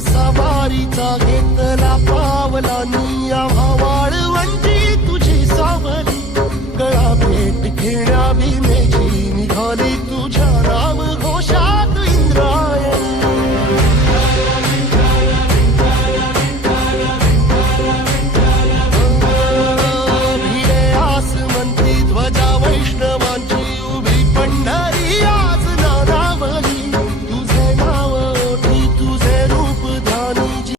सवारीचा घेतला पावलांनी आम्हा वाळवंटी तुझी सावली गळा भेट घेण्या भीमेची निघाली तुझ्या राम घोषात इंद्रायणी